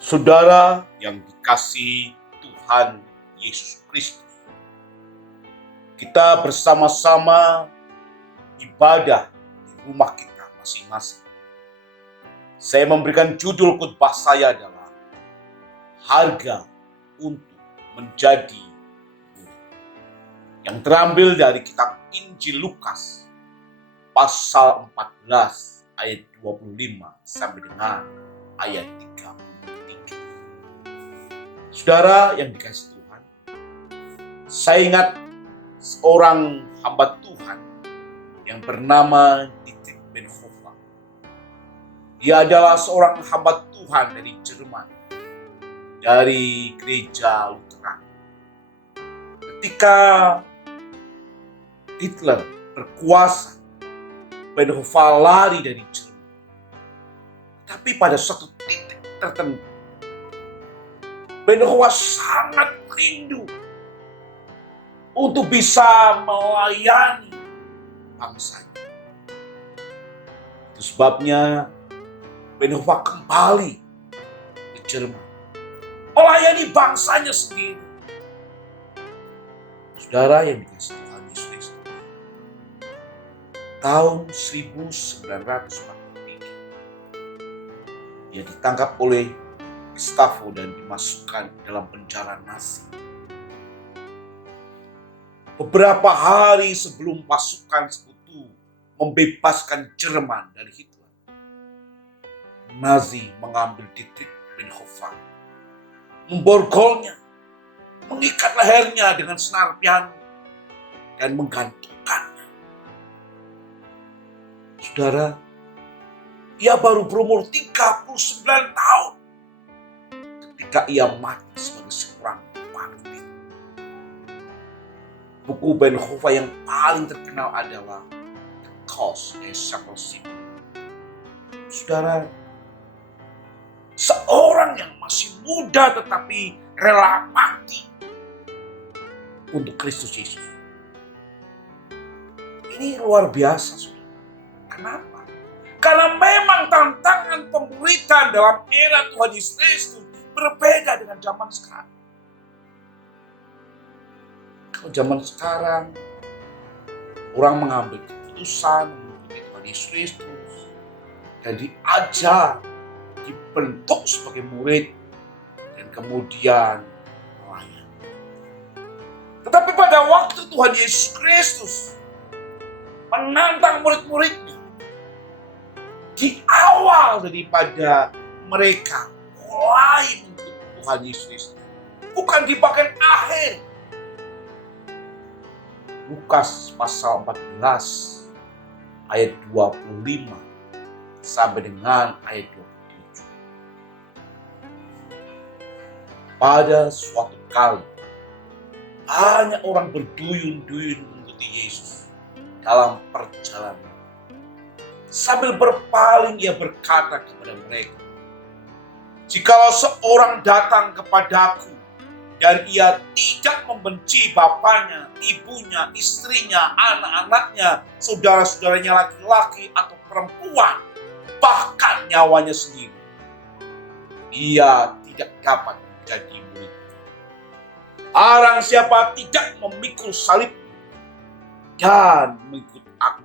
Saudara yang dikasihi Tuhan Yesus Kristus, kita bersama-sama ibadah di rumah kita masing-masing. Saya memberikan judul khotbah saya adalah harga untuk menjadi murid, yang terambil dari kitab Injil Lukas pasal 14 ayat 25 sampai dengan ayat 33. Saudara yang dikasihi Tuhan, saya ingat seorang hamba Tuhan yang bernama Dietrich Bonhoeffer. Dia adalah seorang hamba Tuhan dari Jerman, dari gereja Lutheran. Ketika Hitler berkuasa, Bonhoeffer lari dari Jerman. Tapi pada suatu titik tertentu, Bonhoeffer sangat rindu untuk bisa melayani bangsanya. Itu sebabnya Bonhoeffer kembali ke Jerman, melayani bangsanya sendiri. Saudara yang dikasihi Tuhan Yesus, tahun 1943 dia ditangkap oleh Gestapo dan dimasukkan dalam penjara Nazi. Beberapa hari sebelum pasukan sekutu membebaskan Jerman dari Hitler, Nazi mengambil Dietrich Bonhoeffer, memborgolnya, mengikat lehernya dengan senar piano, dan menggantungkannya. Saudara, ia baru berumur 39 tahun ketika ia mati sebagai seorang martir. Buku Bonhoeffer yang paling terkenal adalah The Cross and Sacrifice. Saudara, seorang yang masih muda tetapi rela mati untuk Kristus Yesus. Ini luar biasa, saudara. Kenapa? Karena memang tantangan pemberitaan dalam era Tuhan Yesus Kristus berbeda dengan zaman sekarang. Kalau zaman sekarang, orang mengambil keputusan mengikuti Tuhan Yesus Kristus dan diajar, dibentuk sebagai murid, dan kemudian melayani. Tetapi pada waktu Tuhan Yesus Kristus menantang murid-muridnya, di awal daripada mereka mulai mengikuti Tuhan Yesus, bukan di bagian akhir. Lukas pasal 14 ayat 25 sampai dengan ayat 27. Pada suatu kali, banyak orang berduyun-duyun mengikuti Yesus dalam perjalanan. Sambil berpaling ia berkata kepada mereka, "Jikalau seorang datang kepadaku dan ia tidak membenci bapaknya, ibunya, istrinya, anak-anaknya, saudara-saudaranya laki-laki atau perempuan, bahkan nyawanya sendiri, ia tidak dapat menjadi murid. Barang siapa tidak memikul salib dan mengikut aku,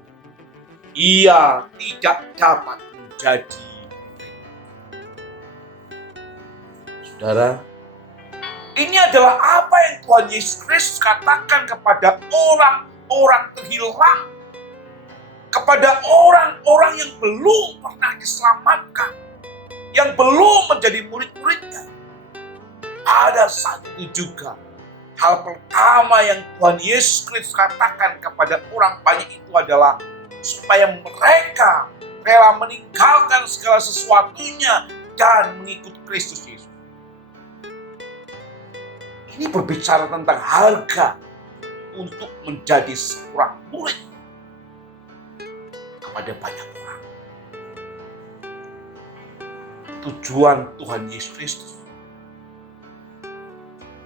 ia tidak dapat menjadi murid." Saudara, ini adalah apa yang Tuhan Yesus Kristus katakan kepada orang-orang terhilang, kepada orang-orang yang belum pernah diselamatkan, yang belum menjadi murid-muridnya. Ada satu juga, hal pertama yang Tuhan Yesus Kristus katakan kepada orang banyak itu adalah supaya mereka rela meninggalkan segala sesuatunya dan mengikut Kristus Yesus. Ini berbicara tentang harga untuk menjadi seorang murid kepada banyak orang. Tujuan Tuhan Yesus Kristus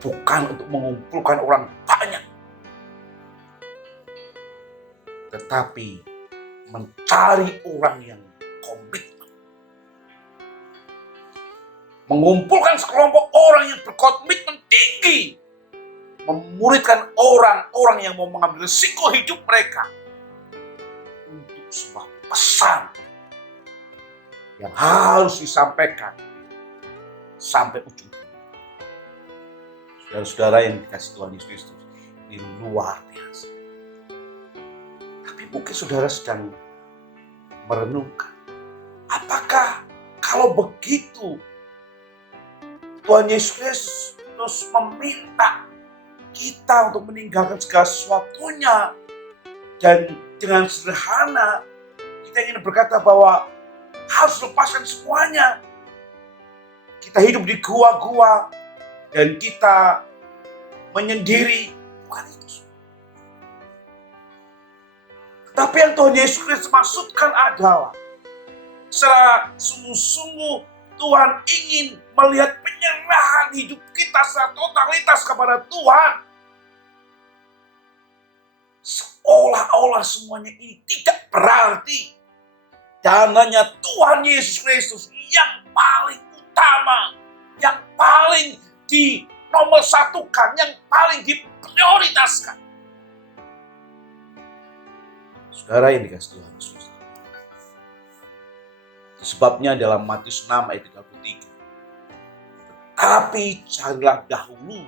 bukan untuk mengumpulkan orang banyak, tetapi mencari orang yang komitmen, mengumpulkan sekelompok orang yang berkomitmen tinggi, memuridkan orang-orang yang mau mengambil risiko hidup mereka untuk sebuah pesan yang harus disampaikan sampai ujung. Saudara-saudara yang dikasih Tuhan Yesus Kristus, ini luar biasa. Tapi mungkin saudara sedang merenungkan, apakah kalau begitu Tuhan Yesus Kristus meminta kita untuk meninggalkan segala sesuatunya, dan dengan sederhana kita ingin berkata bahwa harus lepaskan semuanya. Kita hidup di gua-gua dan kita menyendiri. Bukan itu. Tapi yang Tuhan Yesus Kristus maksudkan adalah secara sungguh-sungguh Tuhan ingin melihat penyerahan hidup kita secara totalitas kepada Tuhan. Seolah-olah semuanya ini tidak berarti. Dan hanya Tuhan Yesus Kristus yang paling utama, yang paling dinomor satukan, yang paling diprioritaskan. Saudara yang dikasih Tuhan Yesus. Sebabnya dalam Matius 6 ayat 33. Tapi carilah dahulu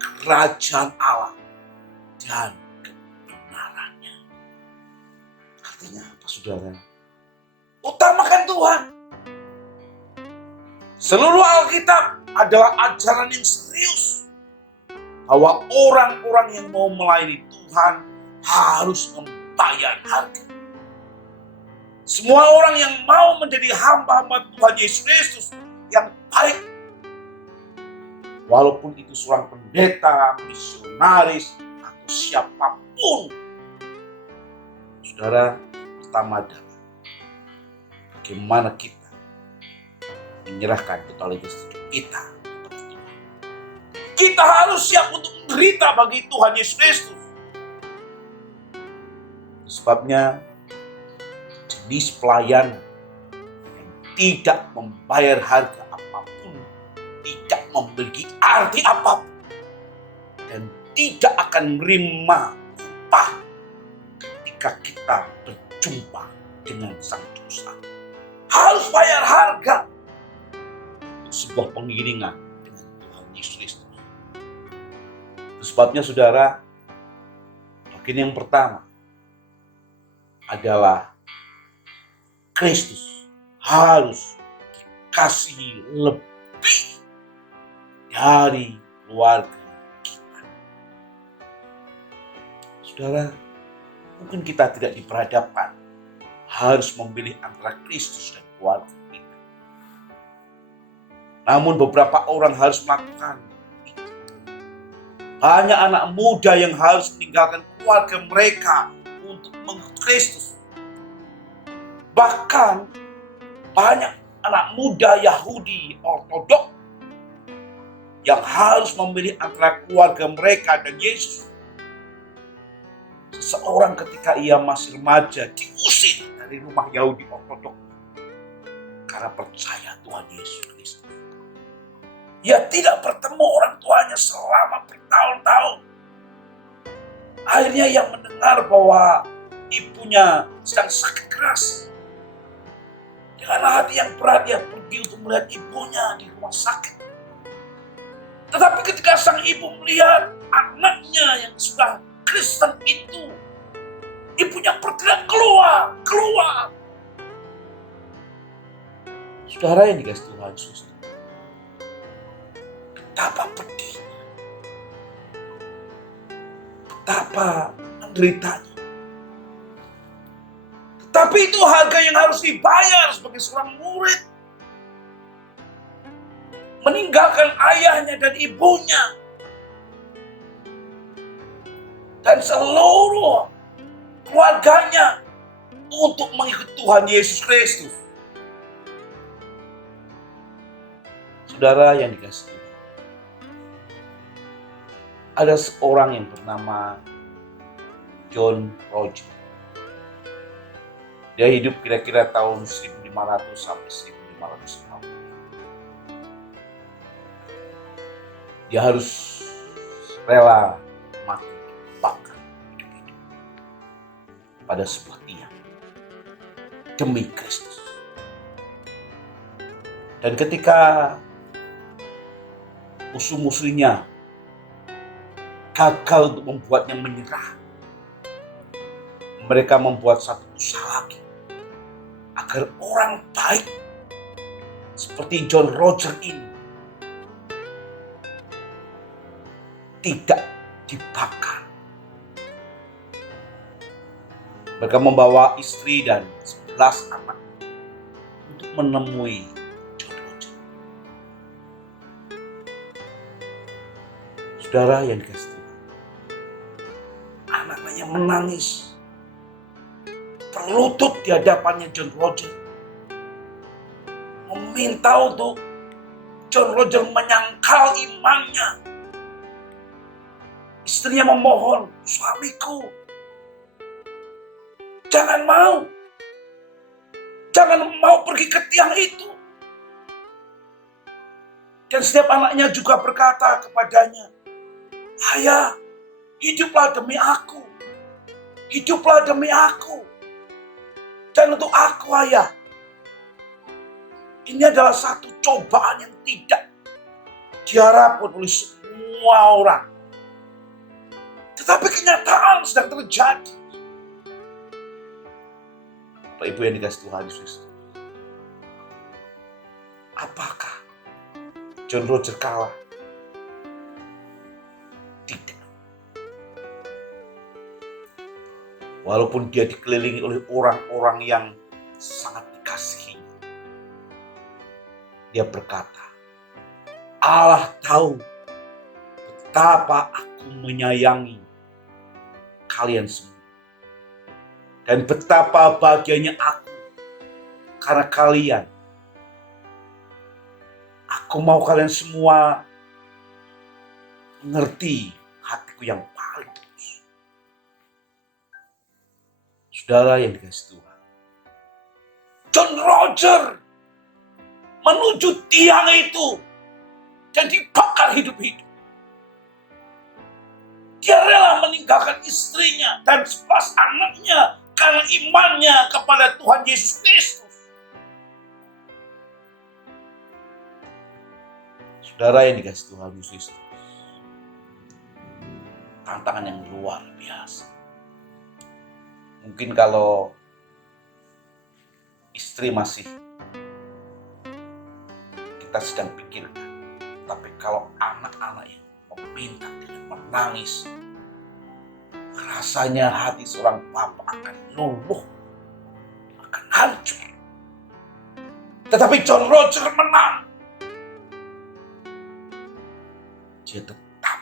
kerajaan Allah dan kebenarannya. Artinya apa, saudara? Utamakan Tuhan. Seluruh Alkitab adalah ajaran yang serius bahwa orang-orang yang mau melayani Tuhan harus membayar harga. Semua orang yang mau menjadi hamba-hamba Tuhan Yesus Kristus yang baik, walaupun itu seorang pendeta, misionaris, atau siapapun, saudara, pertama adalah bagaimana kita menyerahkan totalitas kita. Kita harus siap untuk menderita bagi Tuhan Yesus Kristus. Sebabnya jenis pelayanan yang tidak membayar harga apapun, tidak memiliki arti apapun, dan tidak akan menerima upah ketika kita berjumpa dengan Sang Juru. Harus bayar harga untuk sebuah pengiringan dengan Tuhan Yesus Kristus. Sebabnya saudara, bagian yang pertama adalah Kristus harus dikasihi lebih dari keluarga kita. Saudara, mungkin kita tidak diperhadapkan harus memilih antara Kristus dan keluarga kita. Namun beberapa orang harus melakukan itu. Banyak anak muda yang harus meninggalkan keluarga mereka untuk mengikut Kristus. Bahkan banyak anak muda Yahudi Ortodok yang harus memilih antara keluarga mereka dan Yesus. Seseorang ketika ia masih remaja diusir dari rumah Yahudi Ortodok karena percaya Tuhan Yesus Kristus. Ia tidak bertemu orang tuanya selama bertahun-tahun. Akhirnya ia mendengar bahwa ibunya sedang sakit keras. Dengan hati yang berat ia pergi untuk melihat ibunya di rumah sakit. Tetapi ketika sang ibu melihat anaknya yang sudah Kristen itu, ibunya berteriak, keluar, keluar. Saudara yang dikasih Tuhan Yesus, betapa pedihnya, betapa menderitanya. Tapi itu harga yang harus dibayar sebagai seorang murid. Meninggalkan ayahnya dan ibunya. Dan seluruh keluarganya untuk mengikuti Tuhan Yesus Kristus. Saudara yang dikasihi Tuhan, ada seorang yang bernama John Roger. Dia hidup kira-kira tahun 1500 sampai 1550. Dia harus rela mati dibakar hidup-hidup pada sebuah tiang demi Kristus. Dan ketika musuh-musuhnya gagal untuk membuatnya menyerah, mereka membuat satu usaha lagi agar orang baik seperti John Roger ini tidak dibakar. Mereka membawa istri dan 11 anak untuk menemui John Roger. Saudara yang dikasihi Tuhan, anak-anaknya menangis, berlutut di hadapannya John Roger, meminta untuk John Roger menyangkal imannya. Istrinya memohon, suamiku, jangan mau pergi ke tiang itu. Dan setiap anaknya juga berkata kepadanya, ayah, hiduplah demi aku. Hiduplah demi aku. Dan untuk aku, ayah, ini adalah satu cobaan yang tidak diharapkan oleh semua orang. Tetapi kenyataan sedang terjadi. Bapak Ibu yang dikasihi Tuhan Yesus, apakah John Roger kalah? Tidak. Walaupun dia dikelilingi oleh orang-orang yang sangat dikasihinya, dia berkata, Allah tahu betapa aku menyayangi kalian semua. Dan betapa bahagianya aku karena kalian. Aku mau kalian semua mengerti hatiku yang paling tulus. Saudara yang dikasihi Tuhan, John Roger menuju tiang itu dan dibakar hidup-hidup. Dia rela meninggalkan istrinya dan 11 anaknya karena imannya kepada Tuhan Yesus Kristus. Saudara yang dikasihi Tuhan Yesus, tantangan yang luar biasa. Mungkin kalau istri masih kita sedang pikirkan, tapi kalau anak-anak yang meminta dengan menangis, rasanya hati seorang bapak akan luluh, akan hancur. Tetapi John Roger menang. Dia tetap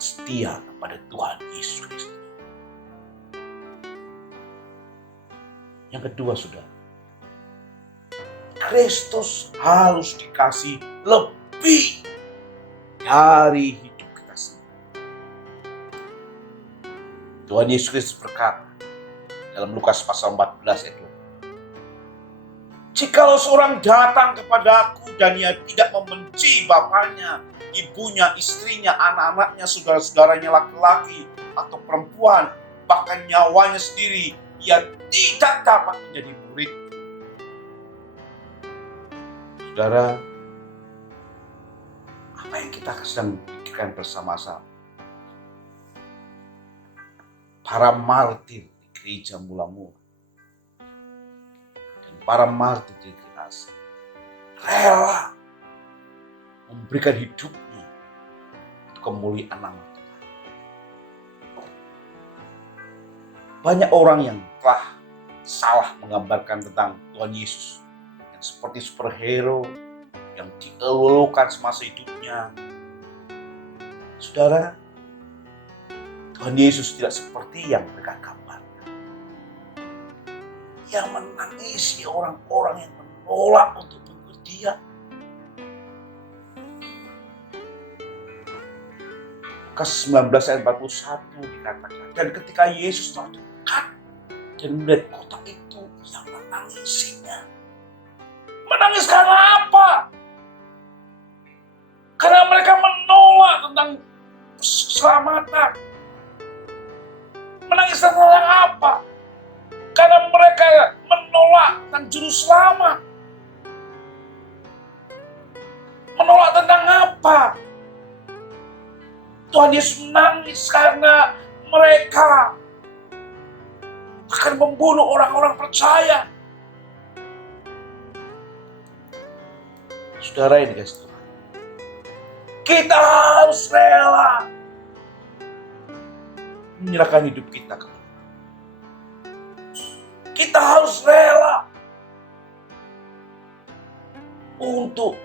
setia kepada Tuhan Yesus Kristus. Yang kedua, saudara, Kristus harus dikasih lebih dari hidup kita sendiri. Tuhan Yesus Kristus berkata dalam Lukas pasal 14 ayat 20, jikalau seorang datang kepadaku dan ia tidak membenci bapaknya, ibunya, istrinya, anak-anaknya, saudara-saudaranya laki-laki atau perempuan, bahkan nyawanya sendiri, ia tidak dapat menjadi murid. Saudara, apa yang kita sedang pikirkan bersama-sama? Para martir di gereja mula-mula dan para martir di generasi rela memberikan hidupnya untuk kemuliaan nama Tuhan. Banyak orang yang telah salah menggambarkan tentang Tuhan Yesus yang seperti superhero yang dielulukan semasa hidupnya. Saudara, Tuhan Yesus tidak seperti yang mereka gambarkan. Yang menangisi orang-orang yang menolak untuk mengikut Dia. Lukas 19 ayat 41 dikatakan, dan ketika Yesus telah dekat dan melihat kota itu, Ia mengangisinya. Menangis karena apa? Karena tentang apa? Karena mereka menolak tentang juru selamat. Menolak tentang apa? Tuhan Yesus menangis karena mereka akan membunuh orang-orang percaya. Saudara ini guys, kita harus rela menyerahkan hidup kita kepada Tuhan. Kita harus rela untuk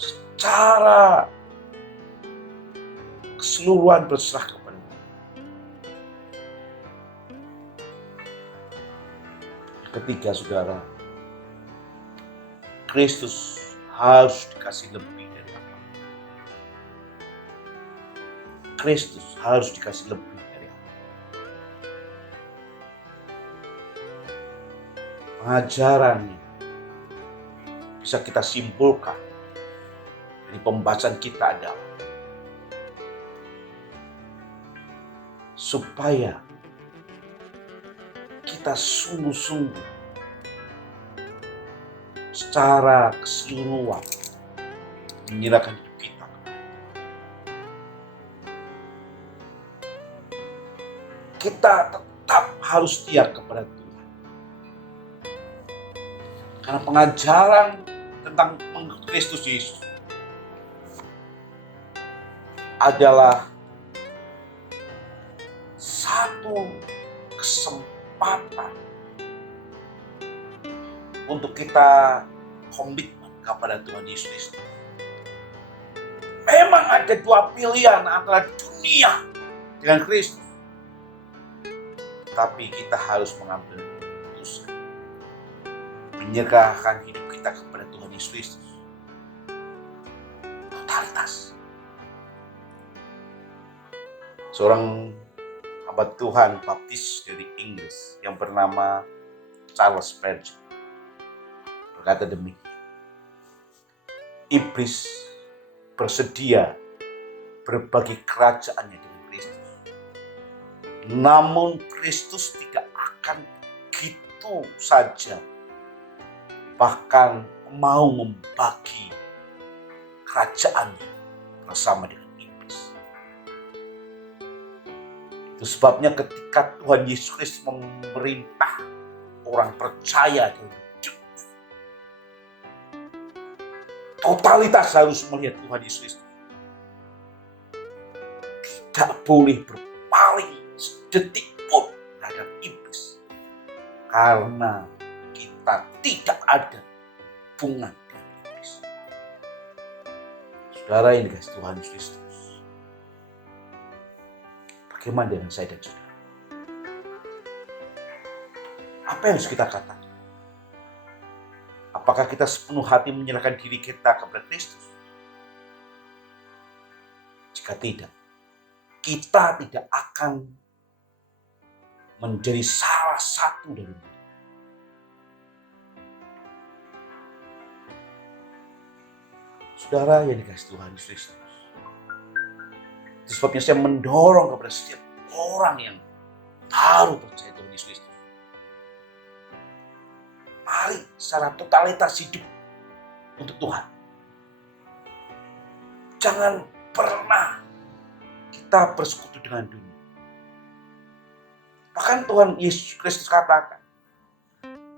secara keseluruhan berserah kepada Tuhan. Ketiga, saudara, Kristus harus dikasih lebih dari apa. Kristus harus dikasih lebih dari apa. Pengajarannya bisa kita simpulkan dari pembahasan kita adalah supaya kita sungguh-sungguh secara keseluruhan menyerahkan hidup kita. Kita tetap harus setia kepada Tuhan. Karena pengajaran tentang Kristus Yesus adalah satu kesempatan untuk kita komitmen kepada Tuhan Yesus Kristus. Memang ada dua pilihan antara dunia dengan Kristus. Tapi kita harus mengambil keputusan. Menyerahkan hidup kita kepada Tuhan Yesus Kristus. Totalitas. Seorang hamba Tuhan baptis dari Inggris yang bernama Charles Spurgeon berkata demikian. Iblis bersedia berbagi kerajaannya dengan Kristus. Namun Kristus tidak akan begitu saja bahkan mau membagi kerajaannya bersama dengan iblis. Itu sebabnya ketika Tuhan Yesus Kristus memerintah orang percaya dalam hidup, totalitas harus melihat Tuhan Yesus Kristus. Tidak boleh berpaling sedetik pun terhadap iblis. Karena kita tidak ada hubungan dengan iblis. Saudara ini guys, Tuhan Yesus Kristus. Bagaimana dengan saya dan saudara? Apa yang harus kita katakan? Apakah kita sepenuh hati menyerahkan diri kita kepada Kristus? Jika tidak, kita tidak akan menjadi salah satu dari mereka. Saudara yang dikasihi Tuhan Yesus Kristus. Itu sebabnya saya mendorong kepada setiap orang yang baru percaya Tuhan Yesus Kristus. Mari secara totalitas hidup untuk Tuhan. Jangan pernah kita bersekutu dengan dunia. Bahkan Tuhan Yesus Kristus katakan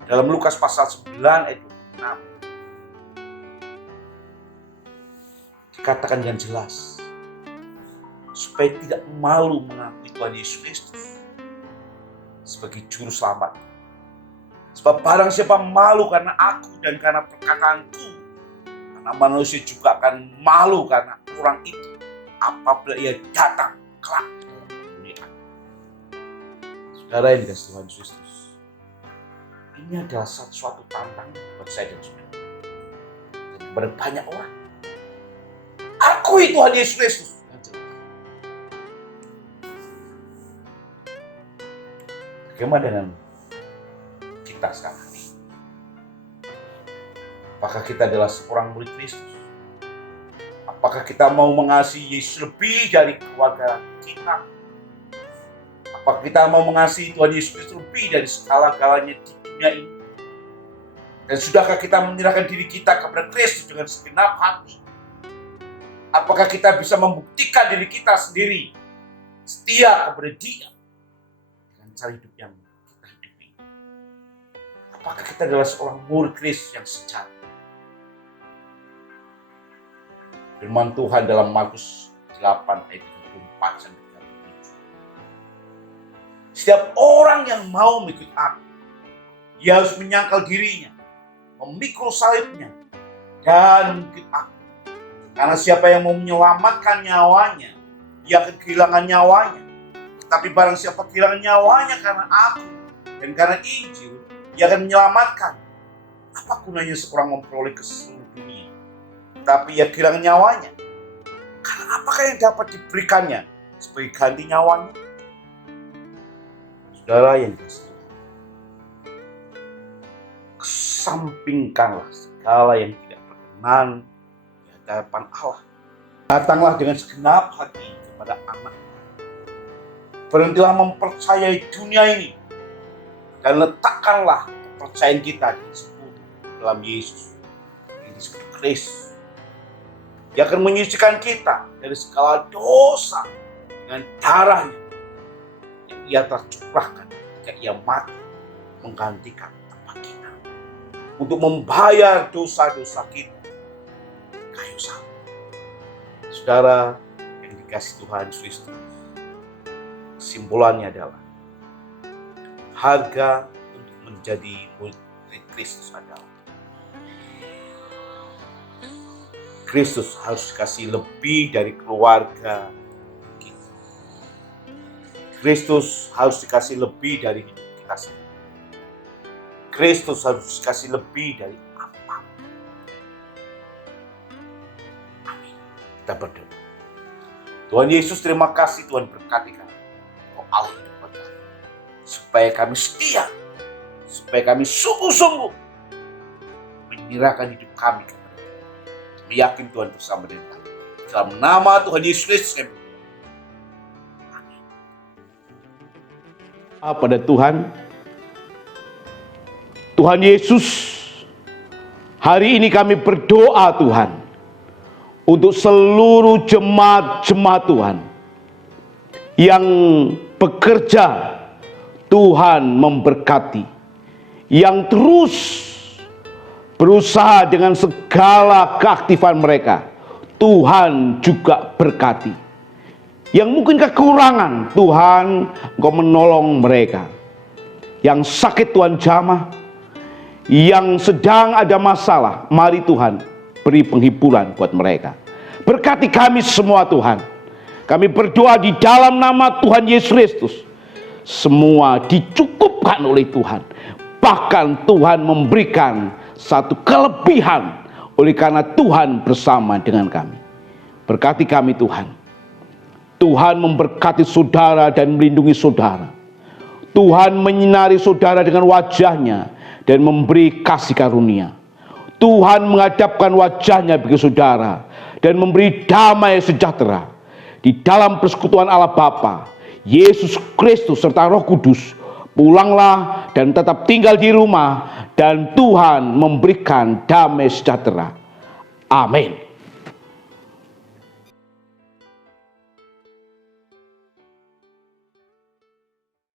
dalam Lukas pasal 9 ayat 26. Dikatakan dengan jelas supaya tidak malu mengakui Tuhan Yesus Kristus sebagai juru selamat. Sebab barang siapa malu karena aku dan karena perkataanku, karena manusia juga akan malu karena orang itu apabila ia datang kelak dalam kemuliaan. Saudara yang dikasihi Tuhan Yesus Kristus, ini adalah suatu tantangan buat saya dan saudara. Dan kepada banyak orang, akui Tuhan Yesus Kristus. Bagaimana dengan kita sekarang ini? Apakah kita adalah seorang murid Kristus? Apakah kita mau mengasihi Yesus lebih dari keluarga kita? Apakah kita mau mengasihi Tuhan Yesus Kristus lebih dari segala-galanya di dunia ini? Dan sudahkah kita menyerahkan diri kita kepada Kristus dengan segenap hati? Apakah kita bisa membuktikan diri kita sendiri setia kepada Dia dengan cara hidup yang kita hidupi? Apakah kita adalah seorang murid Kristus yang sejati? Firman Tuhan dalam Markus 8 ayat 34 sampai 37. Setiap orang yang mau mengikut aku, dia harus menyangkal dirinya, memikul salibnya, dan mengikut aku. Karena siapa yang mau menyelamatkan nyawanya, dia akan kehilangan nyawanya. Tapi barang siapa kehilangan nyawanya karena aku dan karena Injil, dia akan menyelamatkan. Apa gunanya seorang memperoleh ke seluruh dunia, tapi ia kehilangan nyawanya? Karena apakah yang dapat diberikannya sebagai ganti nyawanya? Saudara yang dikasihi, kesampingkanlah segala yang tidak berkenan di hadapan Allah. Datanglah dengan segenap hati kepada anak. Berhentilah mempercayai dunia ini dan letakkanlah kepercayaan kita di dalam Yesus, Yesus Kristus. Dia akan menyucikan kita dari segala dosa dengan darahnya yang Ia tercurahkan ketika Ia mati menggantikan tempat kita untuk membayar dosa-dosa kita kayu salib. Saudara yang dikasihi Tuhan Kristus, kesimpulannya adalah harga untuk menjadi murid Kristus adalah Kristus harus dikasih lebih dari keluarga kita. Kristus harus dikasih lebih dari hidup kita sendiri. Kristus harus dikasih lebih dari apa. Amin. Kita berdoa. Tuhan Yesus, terima kasih Tuhan berkati kami. Oh Allah hidup kami. Supaya kami setia. Supaya kami sungguh-sungguh menyerahkan hidup kami kepada Tuhan. Yakin Tuhan bersama dengan kami. Dalam nama Tuhan Yesus Kristus. Amin. Pada Tuhan Yesus, hari ini kami berdoa Tuhan untuk seluruh jemaat-jemaat Tuhan yang bekerja. Tuhan memberkati, yang terus berusaha dengan segala keaktifan mereka, Tuhan juga berkati. Yang mungkin kekurangan, Tuhan Engkau menolong mereka. Yang sakit Tuhan jamah, yang sedang ada masalah, mari Tuhan beri penghiburan buat mereka. Berkati kami semua Tuhan. Kami berdoa di dalam nama Tuhan Yesus Kristus. Semua dicukupkan oleh Tuhan. Bahkan Tuhan memberikan satu kelebihan oleh karena Tuhan bersama dengan kami. Berkati kami Tuhan. Tuhan memberkati saudara dan melindungi saudara. Tuhan menyinari saudara dengan wajahnya dan memberi kasih karunia. Tuhan menghadapkan wajahnya bagi saudara dan memberi damai sejahtera. Di dalam persekutuan Allah Bapa, Yesus Kristus serta Roh Kudus, pulanglah dan tetap tinggal di rumah, dan Tuhan memberikan damai sejahtera. Amin.